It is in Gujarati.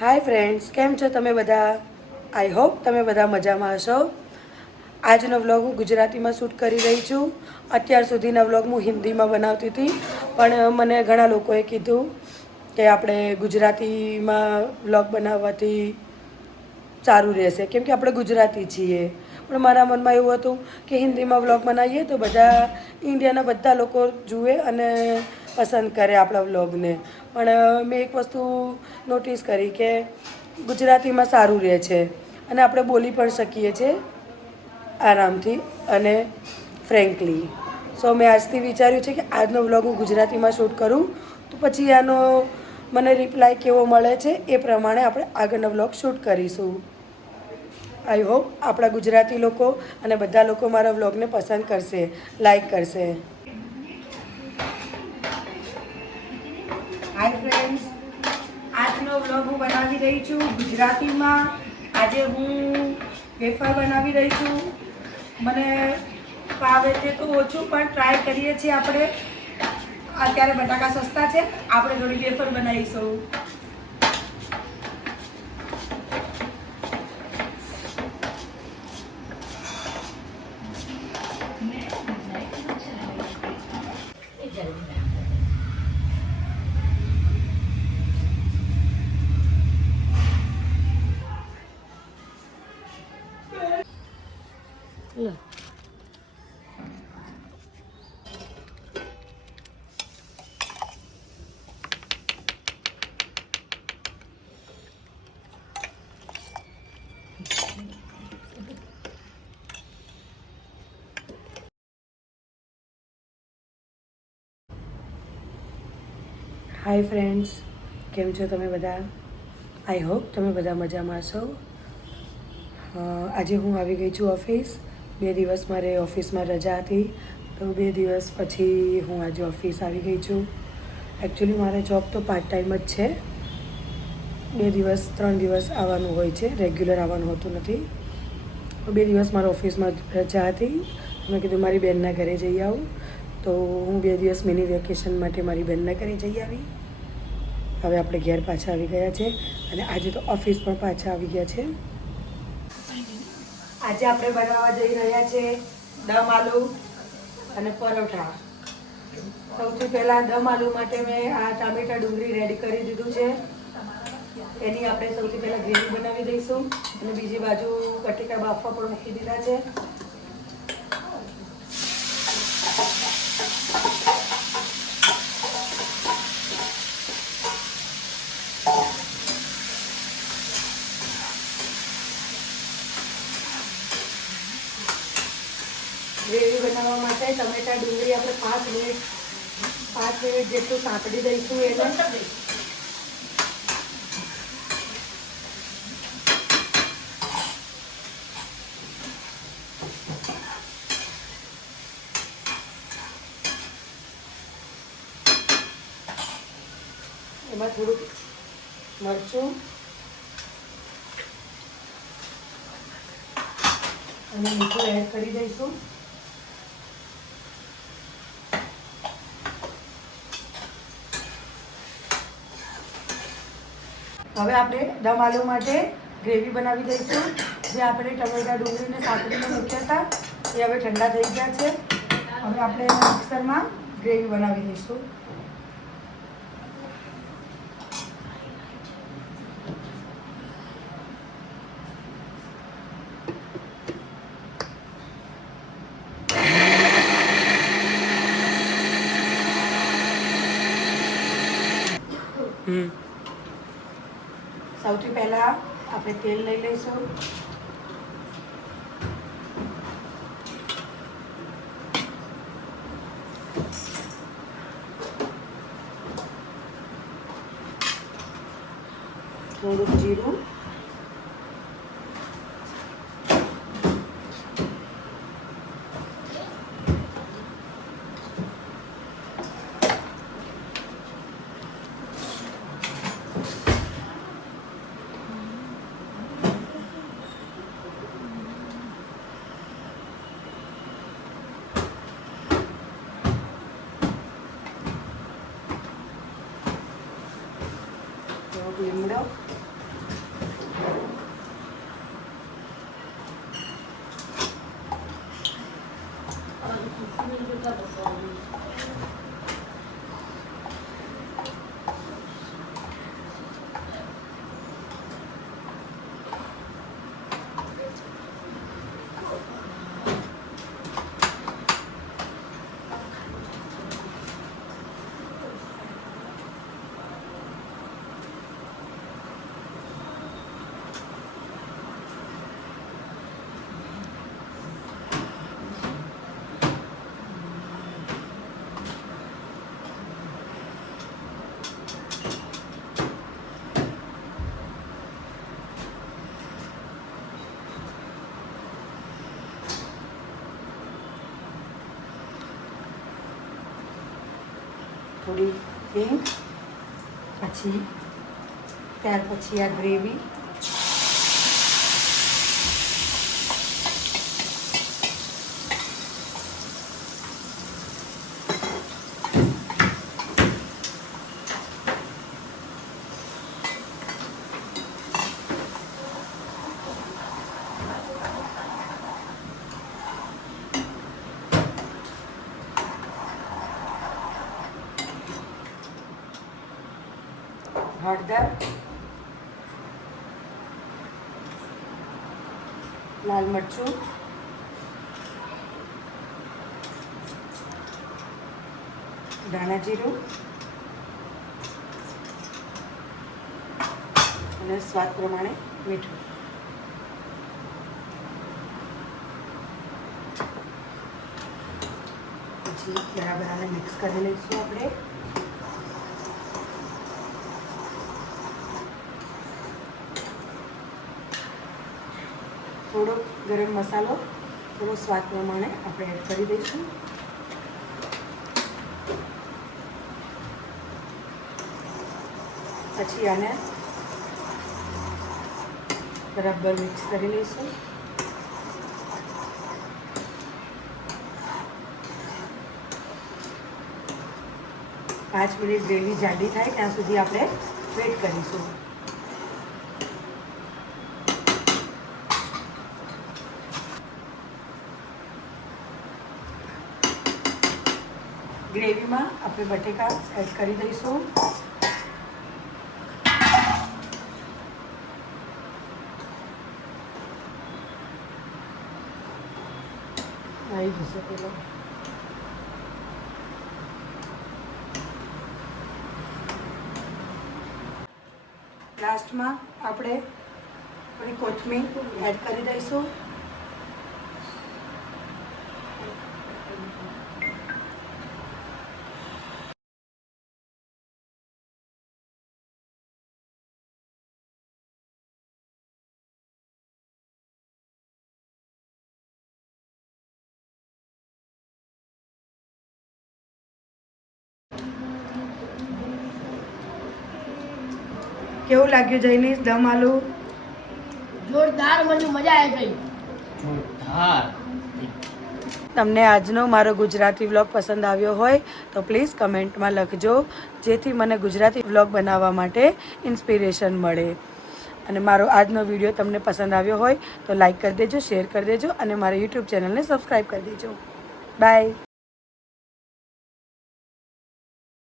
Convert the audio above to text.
હાય ફ્રેન્ડ્સ, કેમ છો તમે બધા? આઈ હોપ તમે બધા મજામાં હશો. આજનો વ્લોગ હું ગુજરાતીમાં શૂટ કરી રહી છું. અત્યાર સુધીના વ્લોગ હું હિન્દીમાં બનાવતી હતી, પણ મને ઘણા લોકોએ કીધું કે આપણે ગુજરાતીમાં વ્લોગ બનાવવાથી સારું રહેશે, કેમ કે આપણે ગુજરાતી છીએ. પણ મારા મનમાં એવું હતું કે હિન્દીમાં વ્લોગ બનાવીએ તો બધા ઇન્ડિયાના બધા લોકો જુએ અને પસંદ કરે આપણા વ્લોગને. પણ મેં એક વસ્તુ નોટિસ કરી કે ગુજરાતીમાં સારું રહે છે અને આપણે બોલી પણ શકીએ છીએ આરામથી અને ફ્રેન્કલી. સો મેં આજથી વિચાર્યું છે કે આજનો વ્લોગ હું ગુજરાતીમાં શૂટ કરું, તો પછી આનો મને રિપ્લાય કેવો મળે છે એ પ્રમાણે આપણે આગળનો વ્લોગ શૂટ કરીશું. આઈ હોપ આપણા ગુજરાતી લોકો અને બધા લોકો મારા વ્લોગને પસંદ કરશે, લાઈક કરશે. હાય ફ્રેન્ડ્સ, આજનો વ્લોગ હું બનાવી રહી છું ગુજરાતીમાં. આજે હું વેફર બનાવી રહી છું. મને ભાવે છે તો ઓછું, પણ ટ્રાય કરીએ છીએ આપણે. અત્યારે બટાકા સસ્તા છે, આપણે થોડી વેફર બનાવીશું. હાય ફ્રેન્ડ્સ, કેમ છો તમે બધા? આઈ હોપ તમે બધા મજામાં છો. આજે હું આવી ગઈ છું ઓફિસ. 2 દિવસ મારે ઓફિસમાં રજા હતી, તો 2 દિવસ પછી હું આજે ઓફિસ આવી ગઈ છું. એકચ્યુઅલી મારે જોબ તો પાર્ટ ટાઈમ જ છે. 2 દિવસ 3 દિવસ આવવાનું હોય છે, રેગ્યુલર આવવાનું હોતું નથી. 2 દિવસ મારા ઓફિસમાં રજા હતી. મેં કીધું મારી બહેનના ઘરે જઈ આવું, તો હું 2 દિવસ મિની વેકેશન માટે મારી બહેનના ઘરે જઈ આવી. હવે આપણે ઘેર પાછા આવી ગયા છે અને આજે તો ઓફિસ પણ પાછા આવી ગયા છે. આજે આપણે બનાવવા જઈ રહ્યા છે દમ આલુ અને પરોઠા. સૌથી પહેલાં દમ આલુ માટે મેં આ ટામેટા ડુંગળી રેડી કરી દીધું છે. એની આપણે સૌથી પહેલાં ગ્રેવી બનાવી દઈશું અને બીજી બાજુ બટેકા બાફવા પણ મૂકી દીધા છે. ગ્રેવી બનાવવા માટે ટમેટા ડુંગળી આપણે 5 મિનિટ જેટલું સાંતળી દઈશું. એને એમાં થોડુંક મરચું અને મીઠું એડ કરી દઈશું. હવે આપણે દમ આલુ માટે ગ્રેવી બનાવી દઈશું. જે આપણે ટમેટા ડુંગળીને સાંતળીને મૂક્યા હતા એ હવે ઠંડા થઈ ગયા છે. હવે આપણે મિક્સરમાં ગ્રેવી બનાવી દઈશું. સૌથી પહેલાં આપણે તેલ લઈ લઈશું. થોડુંક જીરું, લીમડો, થોડી હિંગ, પછી ત્યાર પછી આ ગ્રેવી, હળદર, લાલ મરચું, ધાણા જીરું અને સ્વાદ પ્રમાણે મીઠું. પછી બરાબર આને મિક્સ કરી લઈશું આપણે. થોડો ગરમ મસાલો થોડો સ્વાદ પ્રમાણે આપણે એડ કરી દઈશું. પછી આને બરાબર મિક્સ કરી લઈશું. પાંચ મિનિટ ગ્રેવી જાડી થાય ત્યાં સુધી આપણે વેઇટ કરીશું. ગ્રેવીમાં આપણે બટેકા એડ કરી દઈશું. આવી જશે પેલો. લાસ્ટમાં આપણે થોડી કોથમીર એડ કરી દઈશું. કેવું લાગ્યું જૈનિશ દમ આલુ? જોરદાર, મને મજા આવી ગઈ. જોરદાર. તમને આજનો મારો ગુજરાતી વ્લોગ પસંદ આવ્યો હોય તો પ્લીઝ કમેન્ટમાં લખજો, જેથી મને ગુજરાતી વ્લોગ બનાવવા માટે ઇન્સ્પિરેશન મળે. અને મારો આજનો વિડીયો તમને પસંદ આવ્યો હોય તો લાઈક કરી દેજો, શેર કરી દેજો અને મારા યુટ્યુબ ચેનલને સબસ્ક્રાઈબ કરી દેજો. બાય.